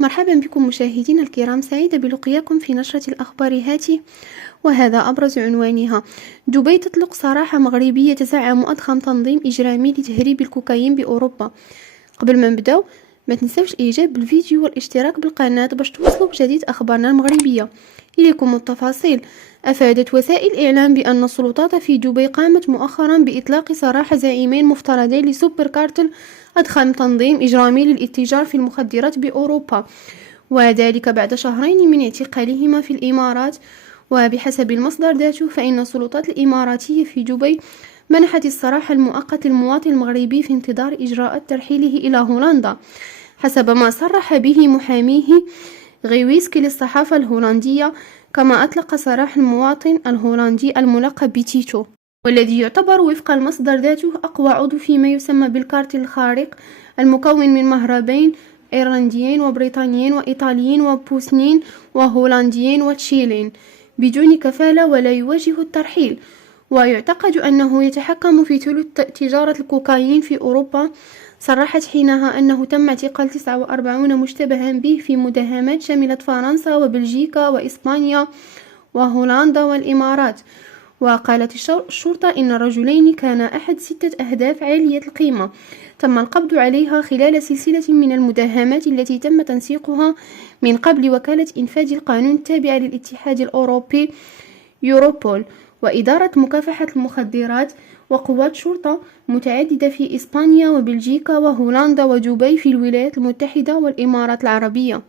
مرحبا بكم مشاهدينا الكرام، سعيدة بلقياكم في نشرة الأخبار هاتي، وهذا أبرز عنوانها. دبي تطلق سراح مغربي يتزعم أضخم تنظيم إجرامي لتهريب الكوكايين بأوروبا. قبل ما نبداو ما تنسوش الإعجاب بالفيديو والاشتراك بالقناة باش توصلوا بجديد أخبارنا المغربية. إليكم التفاصيل. أفادت وسائل إعلام بأن السلطات في دبي قامت مؤخرا بإطلاق سراح زعيمين مفترضين لسوبر كارتل، أضخم تنظيم إجرامي للاتجار في المخدرات بأوروبا، وذلك بعد شهرين من اعتقالهما في الإمارات. وبحسب المصدر ذاته فإن السلطات الإماراتية في دبي منحت السراح المؤقت للمواطن المغربي في انتظار إجراءات ترحيله إلى هولندا، حسب ما صرح به محاميه غيويسكي للصحافة الهولندية. كما أطلق سراح المواطن الهولندي الملقب بتيتو، والذي يعتبر وفق المصدر ذاته أقوى عضو فيما يسمى بالكارتل الخارق، المكون من مهربين إيرلنديين وبريطانيين وإيطاليين وبوسنيين وهولنديين وتشيلين بدون كفالة ولا يواجه الترحيل. ويعتقد أنه يتحكم في ثلث تجارة الكوكايين في أوروبا. صرحت حينها أنه تم اعتقال 49 مشتبها به في مداهمات شملت فرنسا وبلجيكا وإسبانيا وهولندا والإمارات. وقالت الشرطة إن الرجلين كان أحد 6 أهداف عالية القيمة تم القبض عليها خلال سلسلة من المداهمات التي تم تنسيقها من قبل وكالة إنفاذ القانون التابعة للاتحاد الأوروبي يوروبول وإدارة مكافحة المخدرات، وقوات شرطة متعددة في إسبانيا وبلجيكا وهولندا ودبي في الولايات المتحدة والإمارات العربية.